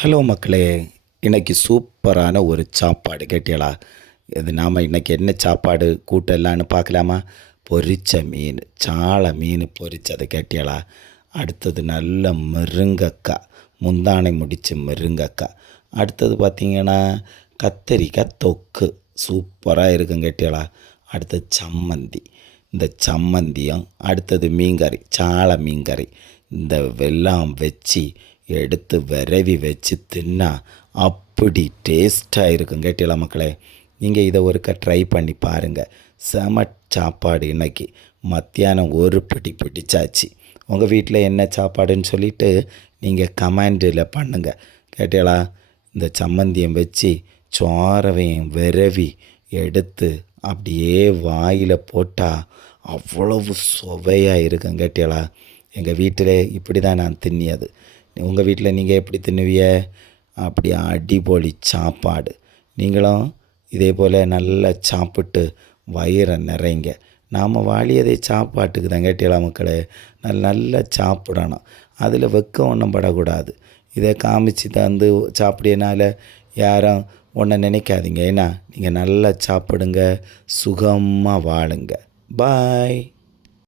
Hello மக்களே, இன்னைக்கு சூப்பரான ஒரு சாப்பாடு கேட்டியளா? இது நாம் இன்னைக்கு என்ன சாப்பாடு கூட்டலான்னு பார்க்கலாமா? பொரிச்ச மீன், சால மீன் பொரிச்சதை கேட்டியளா? அடுத்தது நல்ல முருங்கக்காய், முந்தானை முடிச்ச முருங்கக்காய். அடுத்தது பார்த்திங்கன்னா கத்தரிக்காய் தொக்கு சூப்பராக இருக்கும் கேட்டியளா? அடுத்தது சம்மந்தி, இந்த சம்மந்தியும் அடுத்தது மீன்கறி, சால மீன்கறி. இந்த வெல்லம் வச்சு எடுத்து விரவி வச்சு தின்னா அப்படி டேஸ்ட்டாக இருக்கும் கேட்டீங்களா மக்களே. நீங்கள் இதை ஒருக்கா ட்ரை பண்ணி பாருங்கள். செம சாப்பாடு. இன்னைக்கு மத்தியானம் ஒரு பிடி பிடிச்சாச்சு. உங்கள் வீட்டில் என்ன சாப்பாடுன்னு சொல்லிவிட்டு நீங்கள் கமெண்டில் பண்ணுங்கள் கேட்டீங்களா. இந்த சம்மந்தியம் வச்சு சோறவையும் விரவி எடுத்து அப்படியே வாயில் போட்டால் அவ்வளவு சுவையாக இருக்கும் கேட்டீங்களா. எங்கள் வீட்டில் இப்படி தான் நான் தின்னியது. உங்கள் வீட்டில் நீங்கள் எப்படி தின்னுவிய? அப்படி அடிப்பொலி சாப்பாடு. நீங்களும் இதே போல் நல்லா சாப்பிட்டு வயிறை நிறைங்க. நாம் வாழியதே சாப்பாட்டுக்கு தான் கேட்டீங்களா மக்களே. நல்லா சாப்பிடணும், அதில் வெக்கம் ஒன்றும் படக்கூடாது. இதை காமிச்சு தந்து சாப்பிடியனால யாரும் ஒன்றை நினைக்காதீங்க. ஏன்னா நீங்கள் நல்லா சாப்பிடுங்க, சுகமாக வாழுங்க. பாய்.